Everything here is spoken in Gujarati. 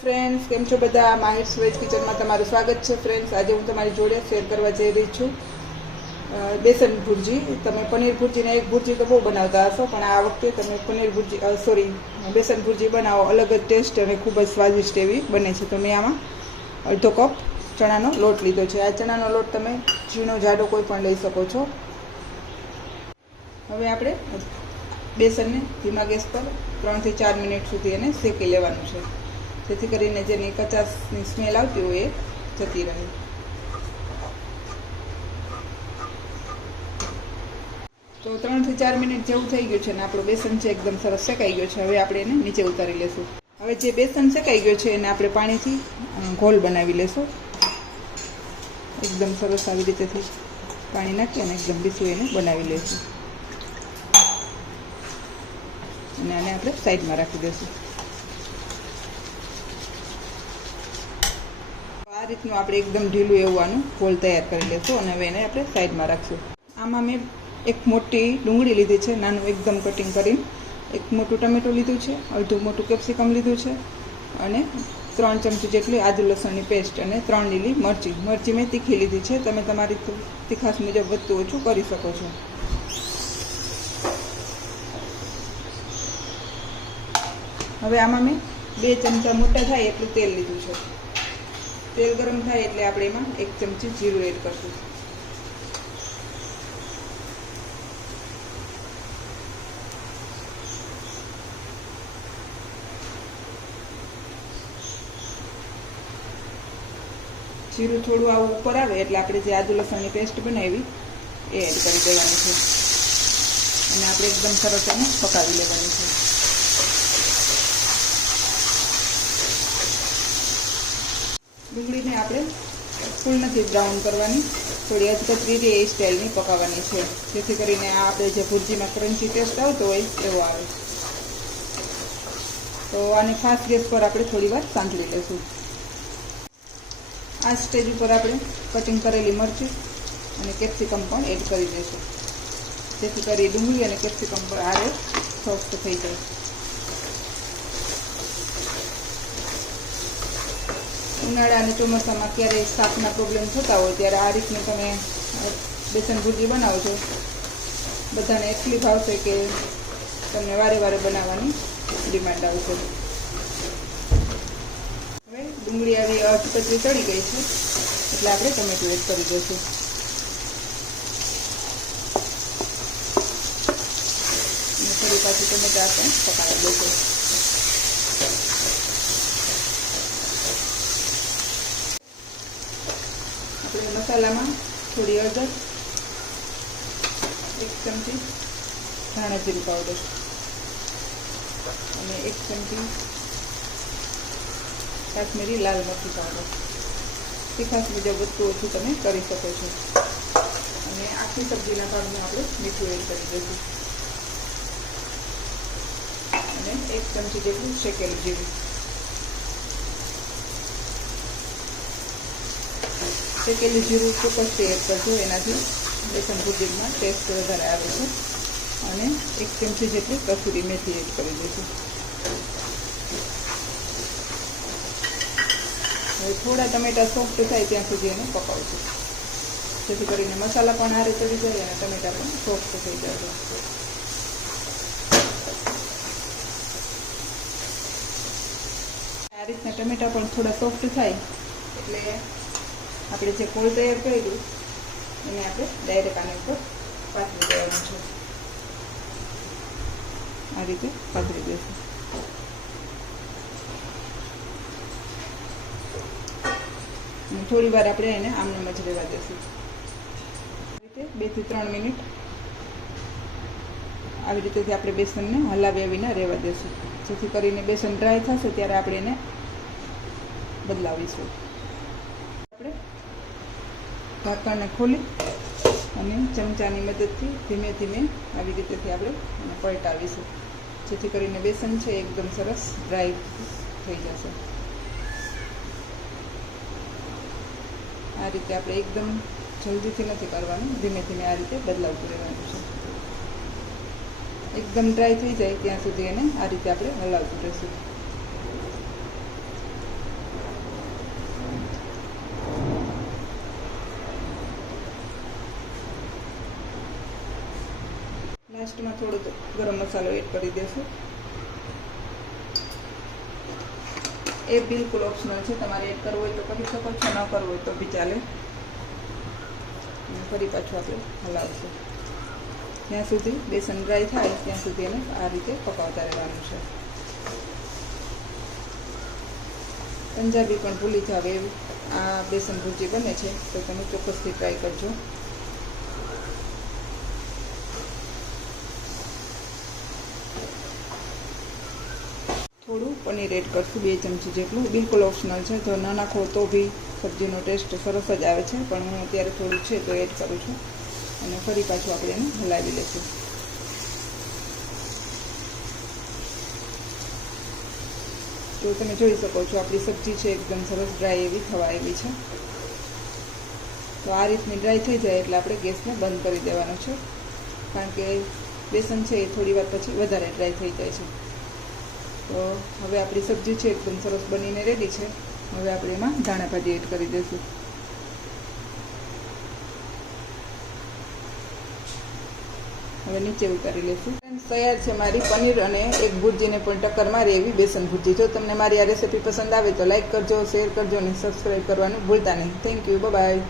ફ્રેન્ડ્સ, કેમ છો બધા? માહિર્સ વેજ કિચનમાં તમારું સ્વાગત છે. ફ્રેન્ડ્સ, આજે હું તમારી જોડે શેર કરવા જઈ રહી છું બેસન ભુરજી. તમે પનીર ભુરજીને એક ભુરજી તો બહુ બનાવતા હશો, પણ આ વખતે તમે પનીર ભુરજી બેસન ભુરજી બનાવો. અલગ જ ટેસ્ટ અને ખૂબ જ સ્વાદિષ્ટ એવી બને છે. તો મેં આમાં અડધો કપ ચણાનો લોટ લીધો છે. આ ચણાનો લોટ તમે ઝીણો જાડો કોઈ પણ લઈ શકો છો. હવે આપણે બેસનને ધીમા ગેસ પર 3 થી 4 મિનિટ સુધી એને શેકી લેવાનું છે, જેથી કરીને જેની કચાસની સ્મેલ આવતી હોય એ જતી રહે. તો 3 થી 4 મિનિટ જેવું થઈ ગયું છે અને આપણું બેસન છે એકદમ સરસ શેકાઈ ગયો છે. હવે આપણે એને નીચે ઉતારી લેશું. હવે જે બેસન શેકાઈ ગયો છે એને આપણે પાણીથી ઘોલ બનાવી લેશું. એકદમ સરસ આવી રીતેથી પાણી નાખી અને એકદમ લીસું એને બનાવી લઈશું અને આને આપણે સાઈડમાં રાખી દઈશું. આ રીતનું આપણે એકદમ ઢીલું એવું આનું ઘોલ તૈયાર કરી લઈશું અને હવે એને આપણે સાઈડમાં રાખીશું. આમાં મેં એક મોટી ડુંગળી લીધી છે, નાનું એકદમ કટિંગ કરીને. એક મોટું ટમેટું લીધું છે, અડધું મોટું કેપ્સિકમ લીધું છે અને 3 ચમચી જેટલી આદુ લસણની પેસ્ટ અને 3 લીલી મરચી. મરચી મેં તીખી લીધી છે, તમે તમારી તીખાશ મુજબ વધતું ઓછું કરી શકો છો. હવે આમાં મેં 2 ચમચા મોટા થાય એટલું તેલ લીધું છે. તેલ ગરમ થાય એટલે આપણે એમાં 1 ચમચી જીરું એડ કરશું. જીરું થોડું આવું ઉપર આવે એટલે આપણે જે આદુ લસણની પેસ્ટ બનાવી એ એડ કરી દેવાની છે અને આપણે એકદમ સરસ એને પકાવી લેવાની છે. ડુંગળીને આપણે ફૂલ નથી બ્રાઉન કરવાની, થોડી અધકચરી રહે એ સ્ટાઇલની પકાવવાની છે, જેથી કરીને આપણે જે ભુરજીમાં ક્રન્ચી ટેસ્ટ આવતો હોય એવો આવે. તો આને ફાસ્ટ ગેસ પર આપણે થોડી વાર સાંતળી લઈશું. આ સ્ટેજ ઉપર આપણે કટિંગ કરેલી મરચી અને કેપ્સિકમ પણ એડ કરી દઈશું, જેથી કરી ડુંગળી અને કેપ્સિકમ પર આરે સોફ્ટ થઈ જાય. ઉનાળા અને ચોમાસામાં ક્યારેય સાપના પ્રોબ્લેમ થતા હોય ત્યારે આ રીતની તમે બેસન ભુરજી બનાવો છો, બધાને એટલી ભાવશે કે તમને વારે વારે બનાવવાની ડિમાન્ડ આવશે. હવે ડુંગળી આવી અધકચરી ચડી ગઈ છે એટલે આપણે ટમેટું એડ કરી દઈશું. અને ફરી પાછું ટમેટા આપણે પકાવી દઈશું. આપણે મસાલામાં થોડી હળદર, 1 ચમચી ધાણા જીરું પાવડર અને 1 ચમચી કાશ્મીરી લાલ મરચું પાવડર. તીખાશ મુજબ વધતું ઓછું તમે કરી શકો છો. અને આખી સબ્જીના ભાગમાં આપણે મીઠું એડ કરી દઈશું અને 1 ચમચી જેટલું શેકેલું જીરું. શેકેલું જીરું ચોક્કસથી એડ કરજો, એનાથી બેસન ભુરજીમાં ટેસ્ટ વધારે આવે છે. અને 1 ચમચી જેટલી કસૂરી મેથી એડ કરી દઈશું. હવે થોડા ટમેટા સોફ્ટ થાય ત્યાં સુધી એને પકાવશું, જેથી કરીને મસાલા પણ હારે ચડી જાય અને ટમેટા પણ સોફ્ટ થઈ જાય. આ રીતના ટમેટા પણ થોડા સોફ્ટ થાય એટલે આપણે જે કોળ તૈયાર કર્યું એને આપણે ડાયરેક્ટ આની ઉપર પાથરી દેવાનું છે. આ રીતે પાથરી દઈશું. અને થોડી વાર આપણે એને આમને જ રહેવા દઈશું. આવી રીતે 2 થી 3 મિનિટ આવી રીતેથી આપણે બેસનને હલાવ્યા વિના રહેવા દઈશું, જેથી કરીને બેસન ડ્રાય થશે ત્યારે આપણે એને બદલાવીશું. આપણે ઢાંકણને ખોલી અને ચમચાની મદદથી ધીમે ધીમે આવી રીતેથી આપણે એને પલટાવીશું, જેથી કરીને બેસન છે એકદમ સરસ ડ્રાય થઈ જશે. આ રીતે આપણે એકદમ જલ્દીથી નથી કરવાનું, ધીમે ધીમે આ રીતે બદલાવતું રહેવાનું છે. એકદમ ડ્રાય થઈ જાય ત્યાં સુધી એને આ રીતે આપણે હલાવતું રહેશું. લાસ્ટમાં થોડો ગરમ મસાલો એડ કરી દેશું. એ બિલકુલ ઓપ્શનલ છે, તમારે એડ કરવો હોય તો કરી શકો છો, ન કરવો હોય તો બી ચાલે. ફરી પાછું આપણે હલાવશું. જ્યાં સુધી બેસન ડ્રાય થાય ત્યાં સુધી એને આ રીતે પકાવતા રહેવાનું છે. પંજાબી પણ ભૂલી જાવ એવું આ બેસન ભુરજી બને છે, તો તમે ચોક્કસથી ટ્રાય કરજો. થોડું પનીર એડ કરશું, 2 ચમચી જેટલું. બિલકુલ ઓપ્શનલ છે, જો ન નાખો તો બી સબ્જીનો ટેસ્ટ સરસ જ આવે છે, પણ હું અત્યારે થોડું છે તો એડ કરું છું. અને ફરી પાછું આપણે એને હલાવી લઈશું. તો તમે જોઈ શકો છો આપણી સબ્જી છે એકદમ સરસ ડ્રાય એવી થવા આવી છે. તો આ રીતની ડ્રાય થઈ જાય એટલે આપણે ગેસને બંધ કરી દેવાનો છે, કારણ કે બેસન છે એ થોડી વાર પછી વધારે ડ્રાય થઈ જાય છે. તો હવે આપણી સબ્જી છે એકદમ સરસ બનીને રેડી છે. હવે આપણે એમાં ધાણા ભાજી એડ કરી દઈશું. હવે નીચે ઉતારી લઈશું. તૈયાર છે મારી પનીર અને એક ભુરજીને પણ ટક્કર મારે એવી બેસન ભુરજી. જો તમને મારી આ રેસીપી પસંદ આવે તો લાઈક કરજો, શેર કરજો અને સબસ્ક્રાઈબ કરવાનું ભૂલતા નહીં. Thank you, by.